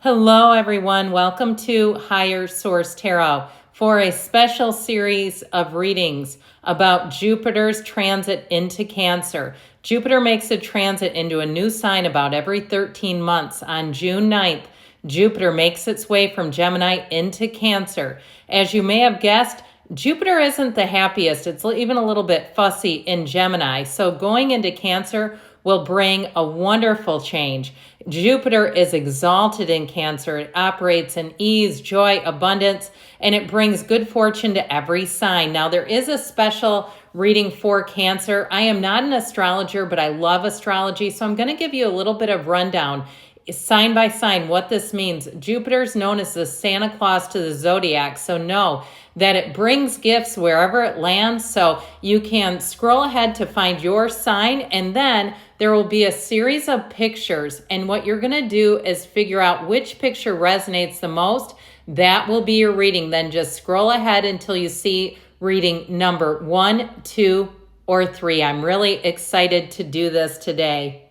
Hello, everyone. Welcome to Higher Source Tarot for a special series of readings about Jupiter's transit into Cancer. Jupiter makes a transit into a new sign about every 13 months. On June 9th, Jupiter makes its way from Gemini into Cancer. As you may have guessed, Jupiter isn't the happiest. It's even a little bit fussy in Gemini. So going into Cancer will bring a wonderful change. Jupiter is exalted in Cancer. It operates in ease, joy, abundance, and it brings good fortune to every sign. Now, there is a special reading for Cancer. I am not an astrologer, but I love astrology, so I'm going to give you a little bit of rundown, sign by sign, what this means. Jupiter is known as the Santa Claus to the zodiac, so know that it brings gifts wherever it lands. So you can scroll ahead to find your sign, and then there will be a series of pictures, and what you're going to do is figure out which picture resonates the most. That will be your reading. Then just scroll ahead until you see reading number 1, 2, or 3. I'm really excited to do this today.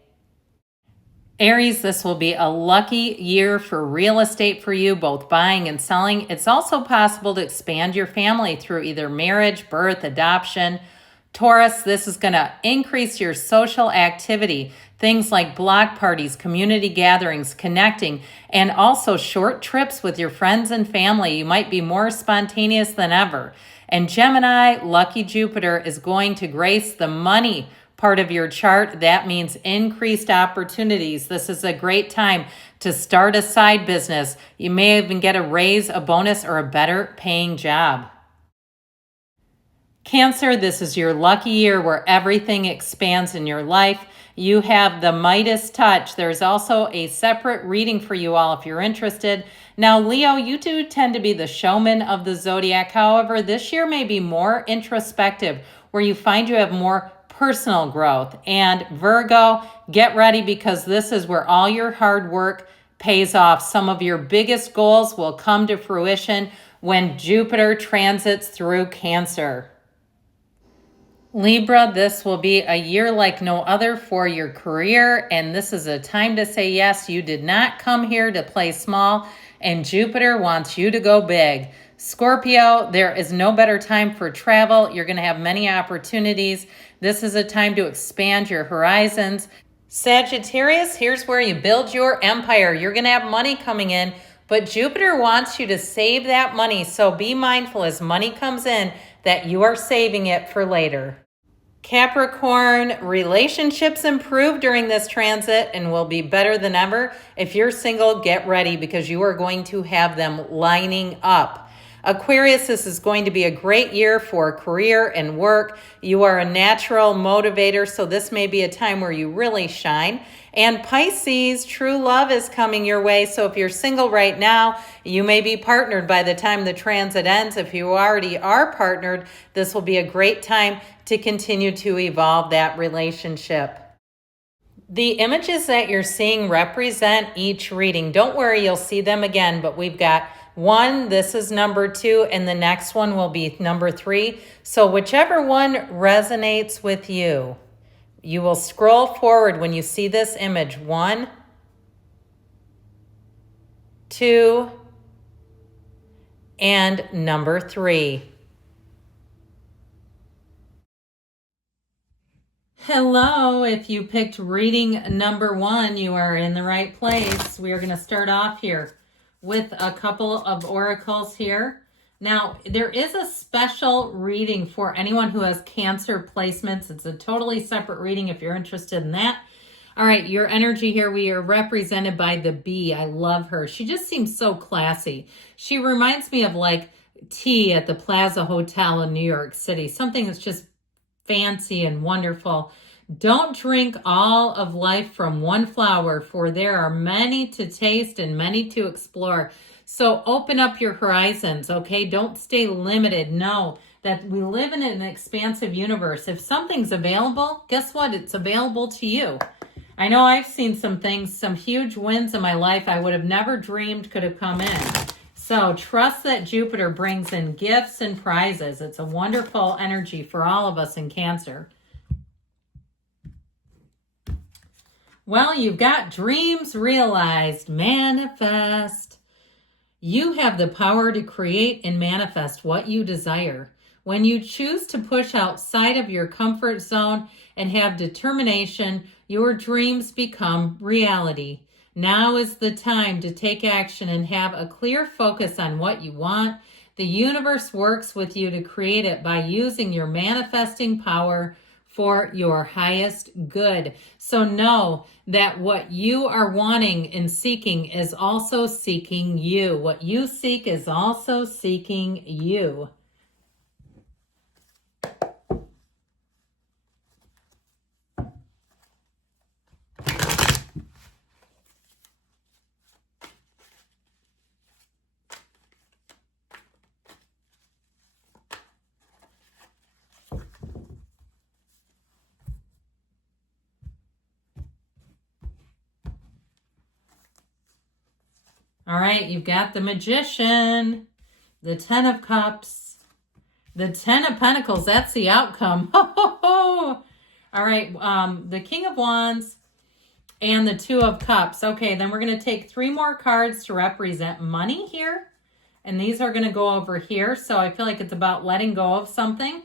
Aries, this will be a lucky year for real estate for you, both buying and selling. It's also possible to expand your family through either marriage, birth, adoption. Taurus, this is going to increase your social activity, things like block parties, community gatherings, connecting, and also short trips with your friends and family. You might be more spontaneous than ever. And Gemini, lucky Jupiter is going to grace the money part of your chart. That means increased opportunities. This is a great time to start a side business. You may even get a raise, a bonus, or a better paying job. Cancer, this is your lucky year where everything expands in your life. You have the Midas touch. There's also a separate reading for you all if you're interested. Now, Leo, you do tend to be the showman of the zodiac. However, this year may be more introspective, where you find you have more personal growth. And Virgo, get ready, because this is where all your hard work pays off. Some of your biggest goals will come to fruition when Jupiter transits through Cancer. Libra, this will be a year like no other for your career, and this is a time to say yes. You did not come here to play small, and Jupiter wants you to go big. Scorpio, there is no better time for travel. You're going to have many opportunities. This is a time to expand your horizons. Sagittarius, here's where you build your empire. You're going to have money coming in, but Jupiter wants you to save that money. So be mindful as money comes in that you are saving it for later. Capricorn, relationships improve during this transit and will be better than ever. If you're single, get ready, because you are going to have them lining up. Aquarius, this is going to be a great year for career and work. You are a natural motivator, so this may be a time where you really shine. And Pisces, true love is coming your way. So if you're single right now, you may be partnered by the time the transit ends. If you already are partnered, this will be a great time to continue to evolve that relationship. The images that you're seeing represent each reading. Don't worry, you'll see them again, but we've got 1, this is number 2, and the next one will be number 3. So whichever one resonates with you, you will scroll forward when you see this image. 1, 2, and number 3. Hello, if you picked reading number 1, you are in the right place. We are going to start off here with a couple of oracles here. Now, there is a special reading for anyone who has Cancer placements. It's a totally separate reading if you're interested in that. All right, your energy here, we are represented by the bee. I love her. She just seems so classy. She reminds me of like tea at the Plaza Hotel in New York City, something that's just fancy and wonderful. Don't drink all of life from one flower, for there are many to taste and many to explore. So open up your horizons, okay? Don't stay limited. Know that we live in an expansive universe. If something's available, guess what? It's available to you. I know I've seen some things, some huge wins in my life I would have never dreamed could have come in. So trust that Jupiter brings in gifts and prizes. It's a wonderful energy for all of us in Cancer. Well, you've got dreams realized. Manifest. You have the power to create and manifest what you desire. When you choose to push outside of your comfort zone and have determination, your dreams become reality. Now is the time to take action and have a clear focus on what you want. The universe works with you to create it by using your manifesting power for your highest good. So know that what you are wanting and seeking is also seeking you. What you seek is also seeking you. All right, you've got the Magician, the Ten of Cups, the Ten of Pentacles. That's the outcome. All right, the King of Wands and the Two of Cups. Okay, then we're going to take 3 more cards to represent money here. And these are going to go over here. So I feel like it's about letting go of something.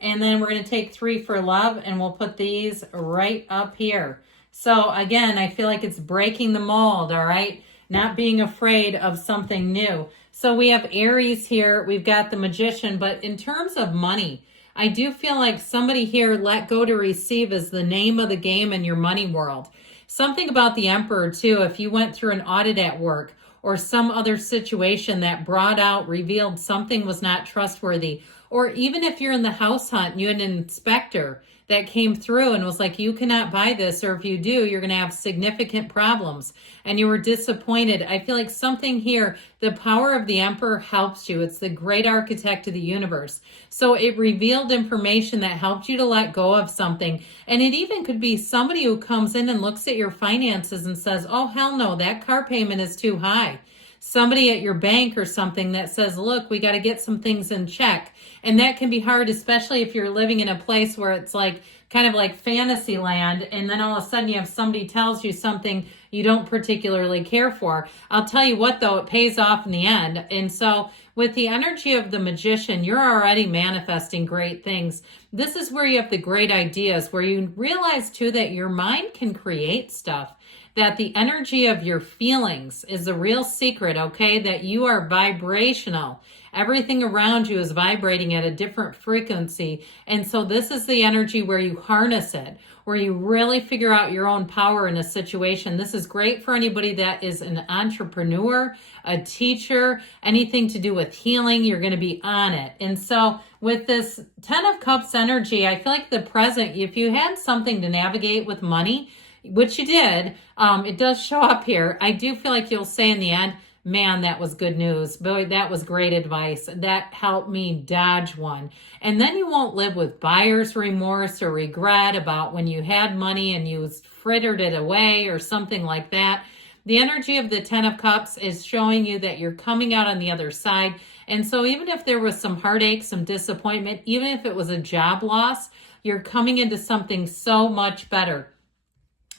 And then we're going to take 3 for love, and we'll put these right up here. So again, I feel like it's breaking the mold, all right? Not being afraid of something new. So we have Aries here. We've got the Magician. But in terms of money, I do feel like somebody here, let go to receive is the name of the game in your money world. Something about the Emperor too, if you went through an audit at work or some other situation that brought out, revealed something was not trustworthy, or even if you're in the house hunt and you had an inspector that came through and was like, you cannot buy this, or if you do, you're going to have significant problems, and you were disappointed. I feel like something here, the power of the Emperor helps you. It's the great architect of the universe. So it revealed information that helped you to let go of something. And it even could be somebody who comes in and looks at your finances and says, oh, hell no, that car payment is too high. Somebody at your bank or something that says, look, we got to get some things in check. And that can be hard, especially if you're living in a place where it's like kind of like fantasy land. And then all of a sudden you have somebody tells you something you don't particularly care for. I'll tell you what, though, it pays off in the end. And so with the energy of the Magician, you're already manifesting great things. This is where you have the great ideas, where you realize too that your mind can create stuff. That the energy of your feelings is the real secret, okay? That you are vibrational. Everything around you is vibrating at a different frequency. And so this is the energy where you harness it, where you really figure out your own power in a situation. This is great for anybody that is an entrepreneur, a teacher, anything to do with healing. You're going to be on it. And so with this 10 of Cups energy, I feel like the present, if you had something to navigate with money, which you did, it does show up here. I do feel like you'll say in the end, man, that was good news. Boy, that was great advice. That helped me dodge one. And then you won't live with buyer's remorse or regret about when you had money and you frittered it away or something like that. The energy of the 10 of Cups is showing you that you're coming out on the other side. And so even if there was some heartache, some disappointment, even if it was a job loss, you're coming into something so much better.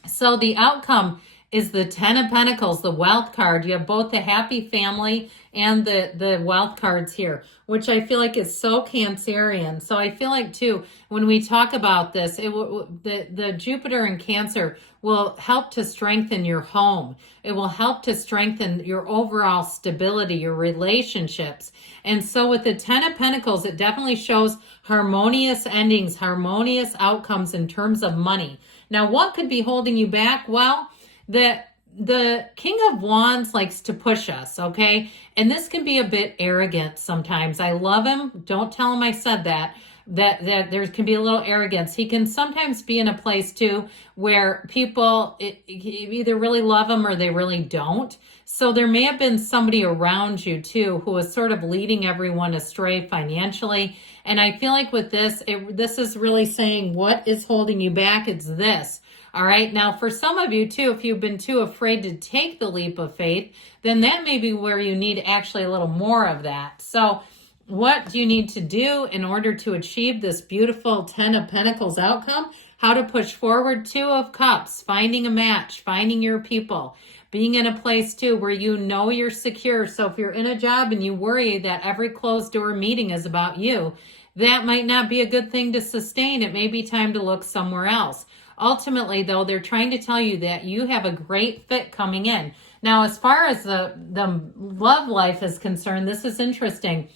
So the outcome is the 10 of Pentacles, the wealth card. You have both the happy family and the wealth cards here, which I feel like is so Cancerian. So I feel like too, when we talk about this, the Jupiter in Cancer will help to strengthen your home. It will help to strengthen your overall stability, your relationships. And so with the 10 of Pentacles, it definitely shows harmonious endings, harmonious outcomes in terms of money. Now, what could be holding you back? Well, the King of Wands likes to push us, okay? And this can be a bit arrogant sometimes. I love him. Don't tell him I said that. That there can be a little arrogance. He can sometimes be in a place too where people either really love him or they really don't. So there may have been somebody around you too who is sort of leading everyone astray financially. And I feel like with this, this is really saying what is holding you back. It's this. All right. Now, for some of you too, if you've been too afraid to take the leap of faith, then that may be where you need actually a little more of that. So what do you need to do in order to achieve this beautiful 10 of Pentacles outcome? how to push forward. Two of Cups, finding a match, finding your people, being in a place too where you know you're secure. So if you're in a job and you worry that every closed door meeting is about you, that might not be a good thing to sustain. It may be time to look somewhere else. Ultimately, though, they're trying to tell you that you have a great fit coming in. Now, as far as the love life is concerned, this is interesting.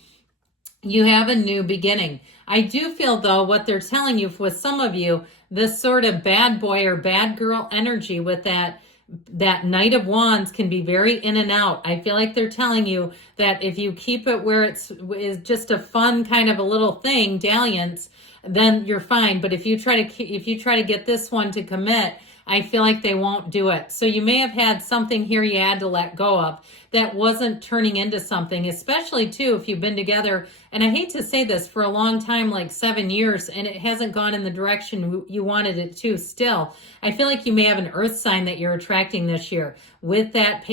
You have a new beginning. I do feel, though, what they're telling you with some of you, this sort of bad boy or bad girl energy with that Knight of Wands can be very in and out. I feel like they're telling you that if you keep it where is just a fun kind of a little thing, dalliance, then you're fine. But if you try to get this one to commit, I feel like they won't do it. So you may have had something here you had to let go of that wasn't turning into something, especially too if you've been together, and I hate to say this, for a long time, like 7 years, and it hasn't gone in the direction you wanted it to still. I feel like you may have an earth sign that you're attracting this year with that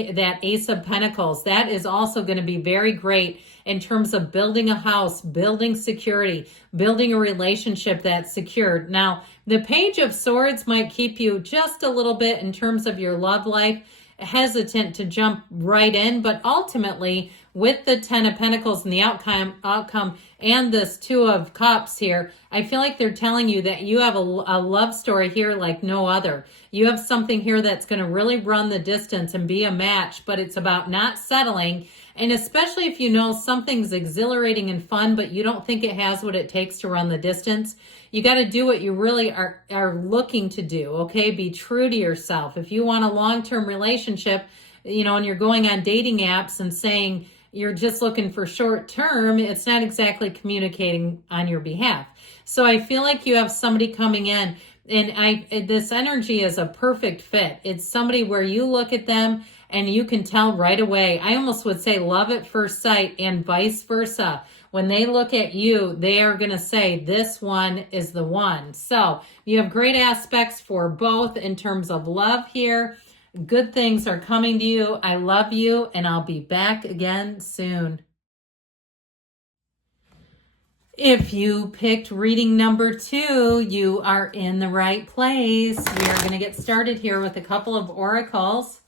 Ace of Pentacles. That is also going to be very great in terms of building a house, building security, building a relationship that's secured. Now, the Page of Swords might keep you just a little bit in terms of your love life, hesitant to jump right in, but ultimately with the Ten of Pentacles and the outcome and this Two of Cups here, I feel like they're telling you that you have a love story here like no other. You have something here that's going to really run the distance and be a match, but it's about not settling. And especially if you know something's exhilarating and fun, but you don't think it has what it takes to run the distance, you got to do what you really are looking to do, okay? Be true to yourself. If you want a long-term relationship, and you're going on dating apps and saying you're just looking for short-term, it's not exactly communicating on your behalf. So I feel like you have somebody coming in, and this energy is a perfect fit. It's somebody where you look at them and you can tell right away. I almost would say love at first sight and vice versa. When they look at you, they are going to say, this one is the one. So you have great aspects for both in terms of love here. Good things are coming to you. I love you, and I'll be back again soon. If you picked reading number 2, you are in the right place. We are going to get started here with a couple of oracles.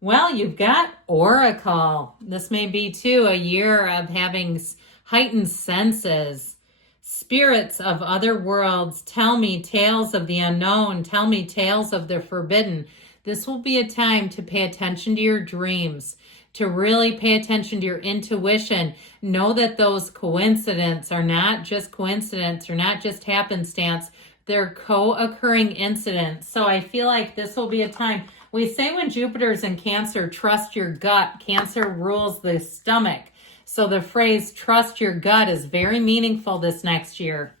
Well, you've got Oracle. This may be, too, a year of having heightened senses. Spirits of other worlds, tell me tales of the unknown. Tell me tales of the forbidden. This will be a time to pay attention to your dreams, to really pay attention to your intuition. Know that those coincidences are not just coincidence or not just happenstance. They're co-occurring incidents. So I feel like this will be a time. We say when Jupiter's in Cancer, trust your gut. Cancer rules the stomach. So the phrase trust your gut is very meaningful this next year.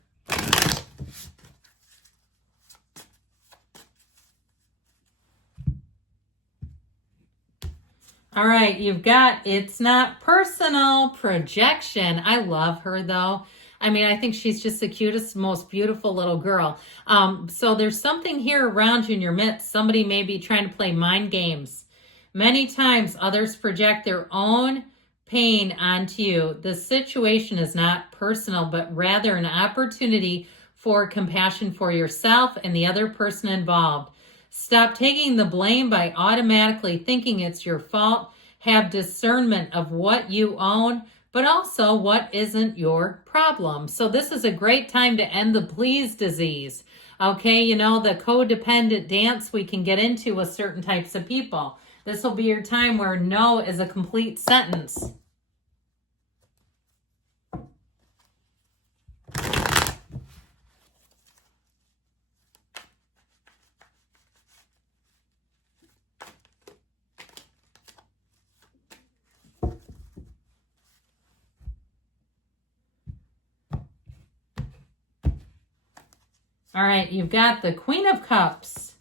All right, you've got it's not personal projection. I love her though. I mean, I think she's just the cutest, most beautiful little girl. So there's something here around you in your midst. Somebody may be trying to play mind games. Many times others project their own pain onto you. The situation is not personal, but rather an opportunity for compassion for yourself and the other person involved. Stop taking the blame by automatically thinking it's your fault. Have discernment of what you own, but also what isn't your problem. So this is a great time to end the please disease. Okay, the codependent dance we can get into with certain types of people. This will be your time where no is a complete sentence. All right, you've got the Queen of Cups,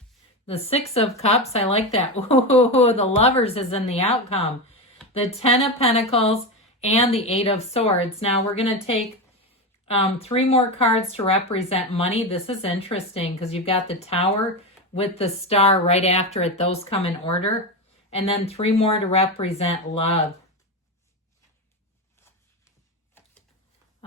the Six of Cups. I like that. Ooh, the Lovers is in the outcome. The Ten of Pentacles and the Eight of Swords. Now we're going to take 3 more cards to represent money. This is interesting because you've got the Tower with the star right after it. Those come in order. And then 3 more to represent love.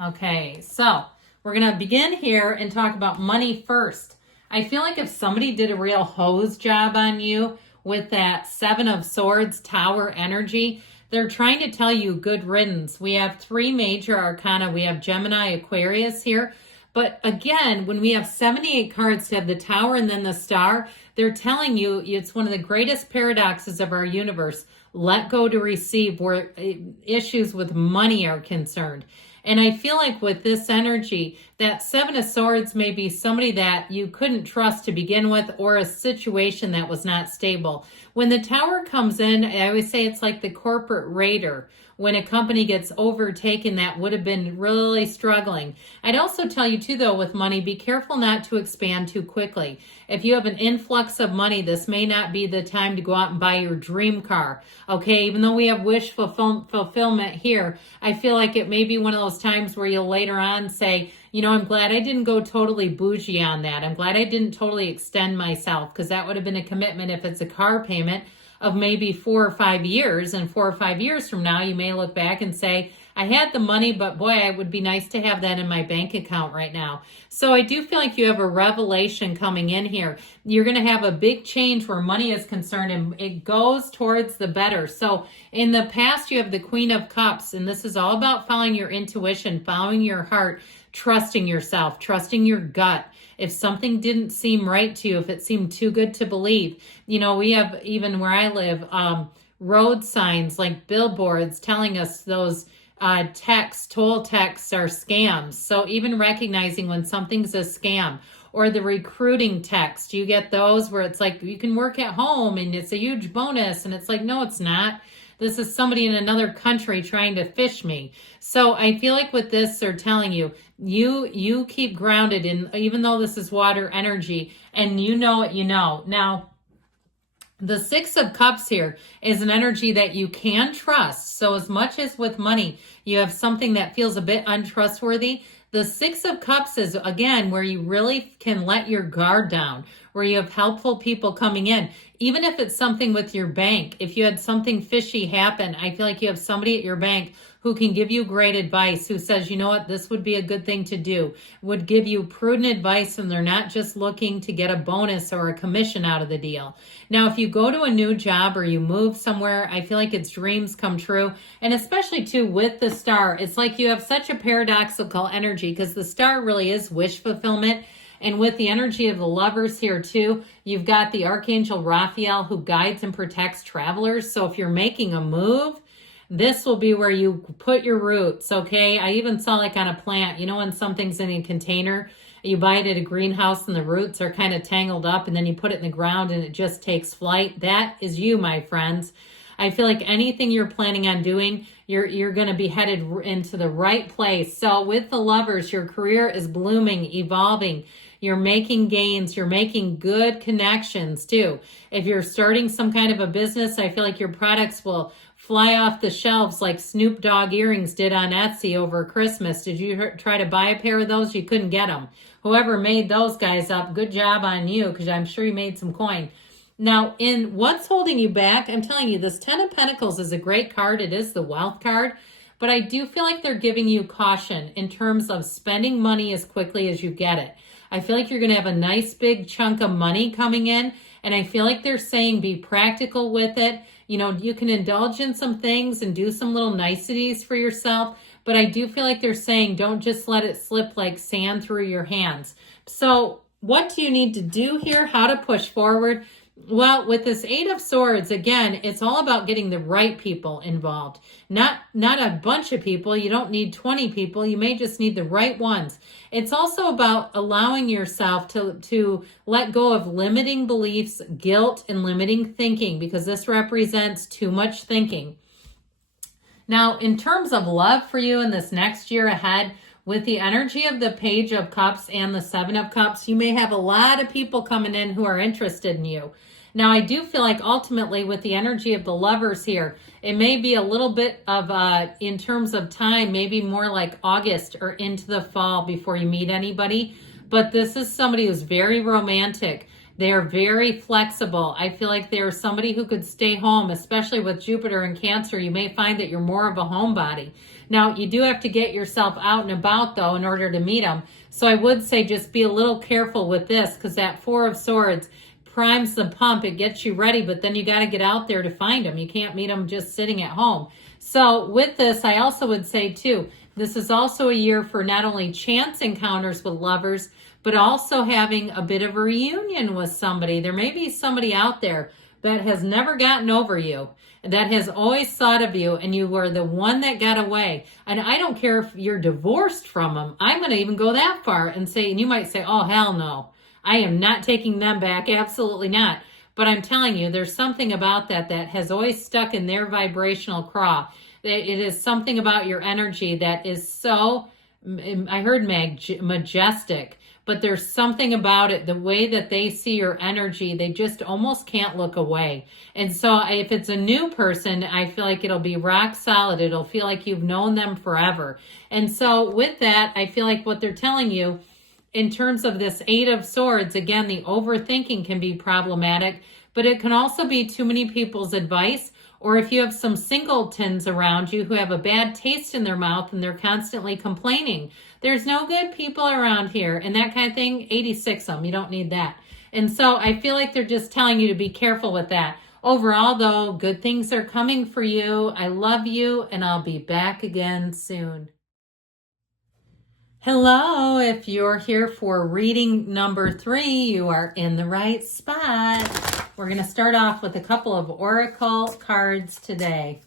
Okay, so we're going to begin here and talk about money first. I feel like if somebody did a real hose job on you with that Seven of Swords Tower energy, they're trying to tell you good riddance. We have three major arcana. We have Gemini, Aquarius here. But again, when we have 78 cards to have the Tower and then the Star, they're telling you it's one of the greatest paradoxes of our universe. Let go to receive, where issues with money are concerned. And I feel like with this energy, that Seven of Swords may be somebody that you couldn't trust to begin with, or a situation that was not stable. When the Tower comes in, I always say it's like the corporate raider. When a company gets overtaken that would have been really struggling. I'd also tell you too, though, with money, be careful not to expand too quickly. If you have an influx of money, this may not be the time to go out and buy your dream car. Okay, even though we have wish fulfillment here, I feel like it may be one of those times where you'll later on say, you know, I'm glad I didn't go totally bougie on that. I'm glad I didn't totally extend myself, because that would have been a commitment if it's a car payment of maybe 4 or 5 years. And 4 or 5 years from now, you may look back and say, I had the money, but boy, it would be nice to have that in my bank account right now. So I do feel like you have a revelation coming in here. You're going to have a big change where money is concerned, and it goes towards the better. So in the past, you have the Queen of Cups, and this is all about following your intuition, following your heart, trusting yourself, trusting your gut. If something didn't seem right to you, if it seemed too good to believe, you know, we have, even where I live, road signs like billboards telling us those toll texts are scams. So even recognizing when something's a scam, or the recruiting text, you get those where it's like, you can work at home and it's a huge bonus. And it's like, no, it's not. This is somebody in another country trying to fish me. So I feel like with this, they're telling you, you keep grounded in, even though this is water energy, and you know what you know. Now, the Six of Cups here is an energy that you can trust. So as much as with money, you have something that feels a bit untrustworthy, the Six of Cups is, again, where you really can let your guard down, where you have helpful people coming in. Even if it's something with your bank, if you had something fishy happen, I feel like you have somebody at your bank who can give you great advice, who says, you know what, this would be a good thing to do, would give you prudent advice, and they're not just looking to get a bonus or a commission out of the deal. Now, if you go to a new job or you move somewhere, I feel like it's dreams come true. And especially too with the Star, it's like you have such a paradoxical energy, because the Star really is wish fulfillment. And with the energy of the Lovers here too, you've got the Archangel Raphael, who guides and protects travelers. So if you're making a move, this will be where you put your roots, okay? I even saw like on a plant, you know, when something's in a container, you buy it at a greenhouse and the roots are kind of tangled up, and then you put it in the ground and it just takes flight. That is you, my friends. I feel like anything you're planning on doing, you're going to be headed into the right place. So with the Lovers, your career is blooming, evolving. You're making gains. You're making good connections too. If you're starting some kind of a business, I feel like your products will fly off the shelves like Snoop Dogg earrings did on Etsy over Christmas. Did you try to buy a pair of those? You couldn't get them. Whoever made those guys up, good job on you, because I'm sure you made some coin. Now, in what's holding you back, I'm telling you, this Ten of Pentacles is a great card. It is the wealth card. But I do feel like they're giving you caution in terms of spending money as quickly as you get it. I feel like you're going to have a nice big chunk of money coming in. And I feel like they're saying be practical with it. You know, you can indulge in some things and do some little niceties for yourself. But I do feel like they're saying don't just let it slip like sand through your hands. So what do you need to do here? How to push forward? Well, with this Eight of Swords, again, it's all about getting the right people involved. Not a bunch of people. You don't need 20 people. You may just need the right ones. It's also about allowing yourself to let go of limiting beliefs, guilt, and limiting thinking, because this represents too much thinking. Now, in terms of love for you in this next year ahead, with the energy of the Page of Cups and the Seven of Cups, you may have a lot of people coming in who are interested in you. Now, I do feel like ultimately with the energy of the Lovers here, it may be a little bit of, in terms of time, maybe more like August or into the fall before you meet anybody. But this is somebody who's very romantic. They are very flexible. I feel like they're somebody who could stay home, especially with Jupiter and Cancer. You may find that you're more of a homebody. Now, you do have to get yourself out and about, though, in order to meet them. So I would say just be a little careful with this, because that Four of Swords primes the pump. It gets you ready, but then you got to get out there to find them. You can't meet them just sitting at home. So with this, I also would say, too, this is also a year for not only chance encounters with lovers, but also having a bit of a reunion with somebody. There may be somebody out there that has never gotten over you, that has always thought of you, and you were the one that got away. And I don't care if you're divorced from them. I'm going to even go that far and say, and you might say, oh, hell no. I am not taking them back. Absolutely not. But I'm telling you, there's something about that has always stuck in their vibrational craw. It is something about your energy that is so, I heard majestic, but there's something about it, the way that they see your energy, they just almost can't look away. And so if it's a new person, I feel like it'll be rock solid. It'll feel like you've known them forever. And so with that, I feel like what they're telling you in terms of this Eight of Swords, again, the overthinking can be problematic, but it can also be too many people's advice. Or if you have some singletons around you who have a bad taste in their mouth and they're constantly complaining, there's no good people around here and that kind of thing, 86 of them, you don't need that. And so I feel like they're just telling you to be careful with that. Overall, though, good things are coming for you. I love you, and I'll be back again soon. Hello, if you're here for reading number 3, you are in the right spot. We're going to start off with a couple of oracle cards today.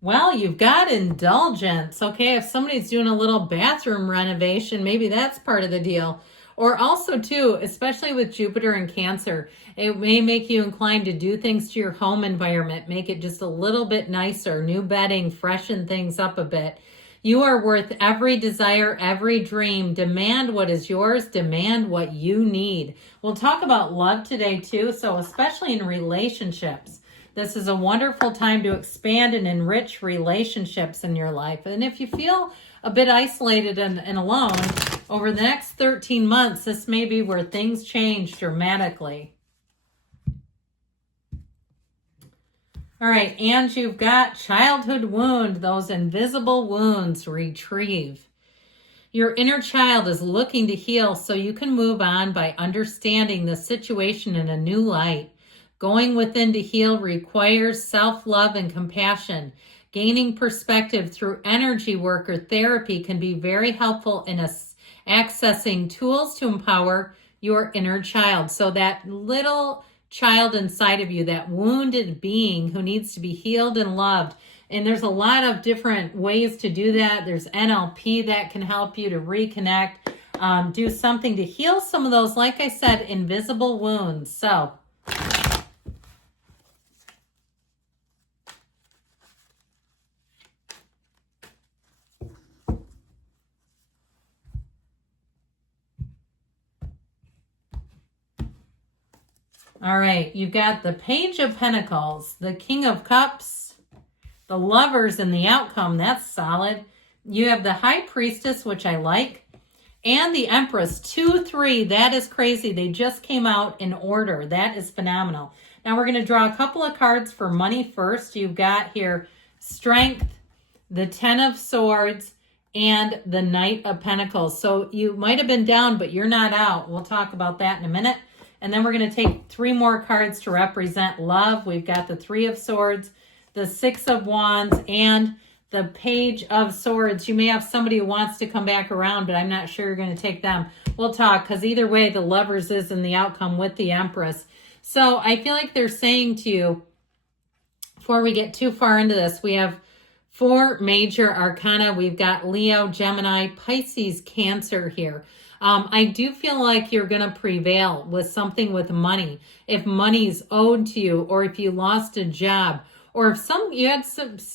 Well, you've got indulgence. Okay, if somebody's doing a little bathroom renovation, maybe that's part of the deal. Or also, too, especially with Jupiter and Cancer, it may make you inclined to do things to your home environment, make it just a little bit nicer, new bedding, freshen things up a bit. You are worth every desire, every dream. Demand what is yours. Demand what you need. We'll talk about love today, too, so especially in relationships. This is a wonderful time to expand and enrich relationships in your life. And if you feel a bit isolated and alone, over the next 13 months, this may be where things change dramatically. All right, and you've got childhood wound, those invisible wounds, retrieve. Your inner child is looking to heal so you can move on by understanding the situation in a new light. Going within to heal requires self-love and compassion. Gaining perspective through energy work or therapy can be very helpful in accessing tools to empower your inner child. So that little child inside of you, that wounded being who needs to be healed and loved. And there's a lot of different ways to do that. There's NLP that can help you to reconnect, do something to heal some of those, like I said, invisible wounds. So all right, you've got the Page of Pentacles, the King of Cups, the Lovers, and the outcome. That's solid. You have the High Priestess, which I like, and the Empress. 2, 3, that is crazy. They just came out in order. That is phenomenal. Now we're going to draw a couple of cards for money first. You've got here Strength, the Ten of Swords, and the Knight of Pentacles. So you might have been down, but you're not out. We'll talk about that in a minute. And then we're going to take 3 more cards to represent love. We've got the Three of Swords, the Six of Wands, and the Page of Swords. You may have somebody who wants to come back around, but I'm not sure you're going to take them. We'll talk, because either way, the Lovers is in the outcome with the Empress. So I feel like they're saying to you, before we get too far into this, we have 4 major arcana. We've got Leo, Gemini, Pisces, Cancer here. I do feel like you're going to prevail with something with money. If money's owed to you, or if you lost a job, or if you had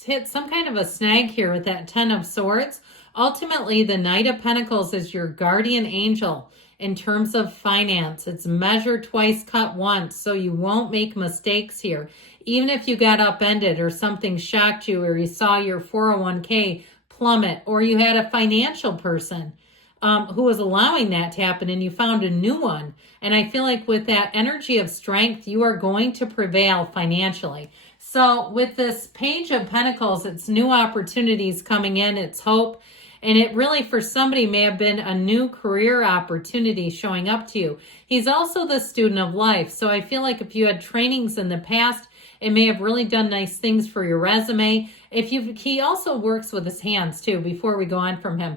hit some kind of a snag here with that Ten of Swords, ultimately the Knight of Pentacles is your guardian angel in terms of finance. It's measure twice, cut once, so you won't make mistakes here. Even if you got upended or something shocked you, or you saw your 401k plummet, or you had a financial person who was allowing that to happen and you found a new one. And I feel like with that energy of strength, you are going to prevail financially. So with this Page of Pentacles, it's new opportunities coming in, it's hope. And it really, for somebody, may have been a new career opportunity showing up to you. He's also the student of life. So I feel like if you had trainings in the past, it may have really done nice things for your resume. He also works with his hands too, before we go on from him.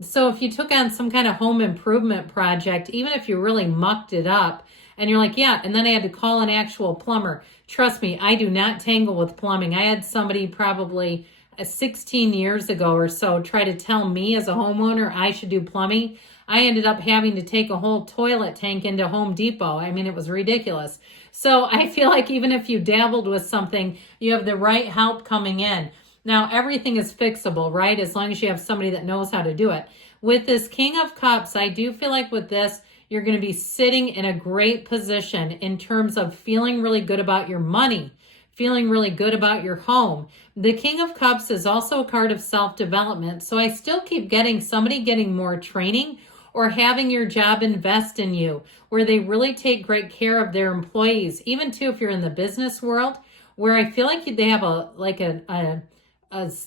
So if you took on some kind of home improvement project, even if you really mucked it up, and you're like, yeah, and then I had to call an actual plumber. Trust me, I do not tangle with plumbing. I had somebody probably 16 years ago or so try to tell me as a homeowner I should do plumbing. I ended up having to take a whole toilet tank into Home Depot. I mean, it was ridiculous. So I feel like even if you dabbled with something, you have the right help coming in. Now, everything is fixable, right? As long as you have somebody that knows how to do it. With this King of Cups, I do feel like with this, you're going to be sitting in a great position in terms of feeling really good about your money, feeling really good about your home. The King of Cups is also a card of self-development. So I still keep getting somebody getting more training or having your job invest in you, where they really take great care of their employees. Even too, if you're in the business world, where I feel like they have a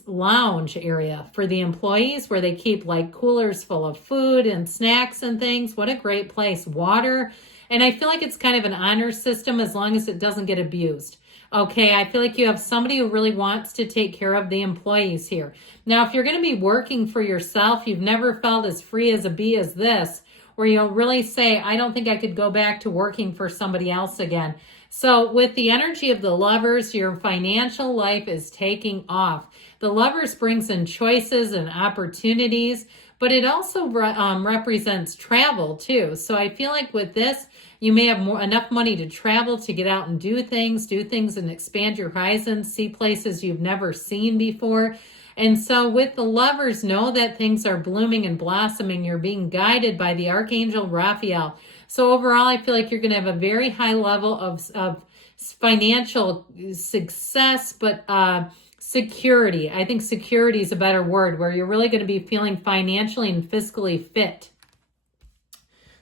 lounge area for the employees where they keep like coolers full of food and snacks and things. What a great place. Water. And I feel like it's kind of an honor system as long as it doesn't get abused. Okay, I feel like you have somebody who really wants to take care of the employees here. Now, if you're going to be working for yourself, you've never felt as free as a bee as this, where you'll really say, I don't think I could go back to working for somebody else again. So with the energy of the Lovers, your financial life is taking off. The Lovers brings in choices and opportunities, but it also represents travel too. So I feel like with this, you may have enough money to travel, to get out and do things and expand your horizons, see places you've never seen before. And so with the Lovers, know that things are blooming and blossoming. You're being guided by the Archangel Raphael. So overall, I feel like you're going to have a very high level of financial success, but security. I think security is a better word, where you're really going to be feeling financially and fiscally fit.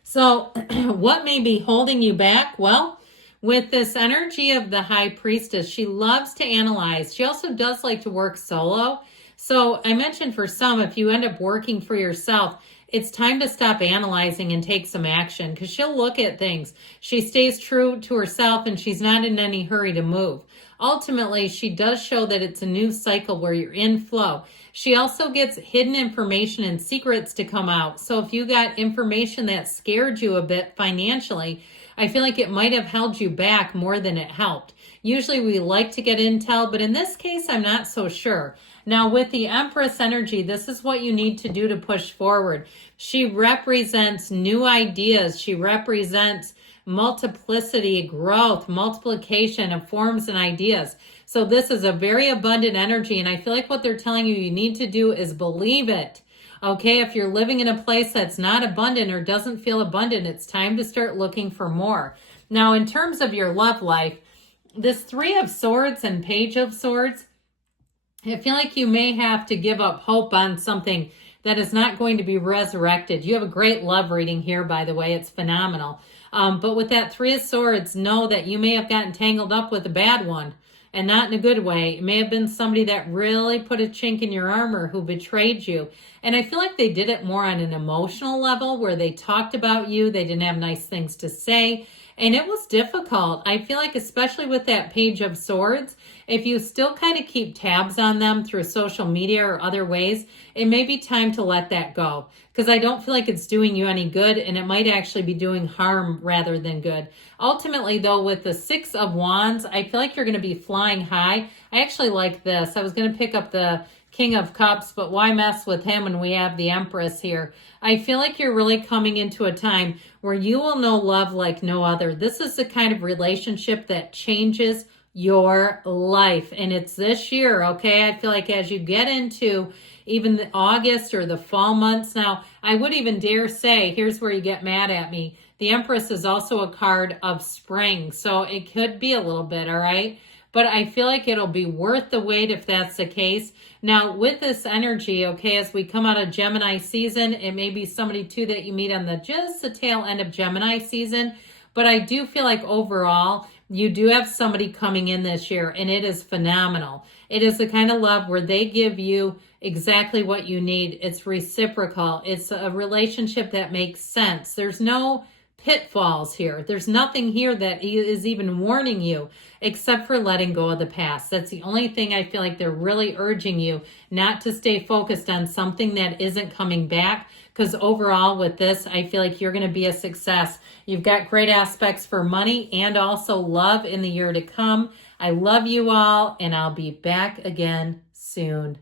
So what may be holding you back? Well, with this energy of the High Priestess, she loves to analyze. She also does like to work solo. So I mentioned for some, if you end up working for yourself, it's time to stop analyzing and take some action, because she'll look at things. She stays true to herself and she's not in any hurry to move. Ultimately, she does show that it's a new cycle where you're in flow. She also gets hidden information and secrets to come out. So if you got information that scared you a bit financially, I feel like it might have held you back more than it helped. Usually we like to get intel, but in this case, I'm not so sure. Now with the Empress energy, this is what you need to do to push forward. She represents new ideas. She represents multiplicity, growth, multiplication of forms and ideas. So this is a very abundant energy. And I feel like what they're telling you need to do is believe it. Okay, if you're living in a place that's not abundant or doesn't feel abundant, it's time to start looking for more. Now, in terms of your love life, this Three of Swords and Page of Swords, I feel like you may have to give up hope on something that is not going to be resurrected. You have a great love reading here, by the way. It's phenomenal. But with that Three of Swords, know that you may have gotten tangled up with a bad one, and not in a good way. It may have been somebody that really put a chink in your armor, who betrayed you. And I feel like they did it more on an emotional level, where they talked about you. They didn't have nice things to say. And it was difficult. I feel like, especially with that Page of Swords, if you still kind of keep tabs on them through social media or other ways, it may be time to let that go. Because I don't feel like it's doing you any good, and it might actually be doing harm rather than good. Ultimately, though, with the Six of Wands, I feel like you're going to be flying high. I actually like this. I was going to pick up the King of Cups, but why mess with him when we have the Empress here? I feel like you're really coming into a time where you will know love like no other. This is the kind of relationship that changes your life. And it's this year, okay? I feel like as you get into even the August or the fall months. Now, I would even dare say, here's where you get mad at me. The Empress is also a card of spring. So it could be a little bit, all right? But I feel like it'll be worth the wait if that's the case. Now, with this energy, okay, as we come out of Gemini season, it may be somebody too that you meet on just the tail end of Gemini season. But I do feel like overall, You do have somebody coming in this year, and it is phenomenal. It is the kind of love where they give you exactly what you need. It's reciprocal. It's a relationship that makes sense. There's no pitfalls here. There's nothing here that is even warning you except for letting go of the past. That's the only thing I feel like they're really urging you not to stay focused on something that isn't coming back, because overall with this, I feel like you're going to be a success. You've got great aspects for money and also love in the year to come. I love you all, and I'll be back again soon.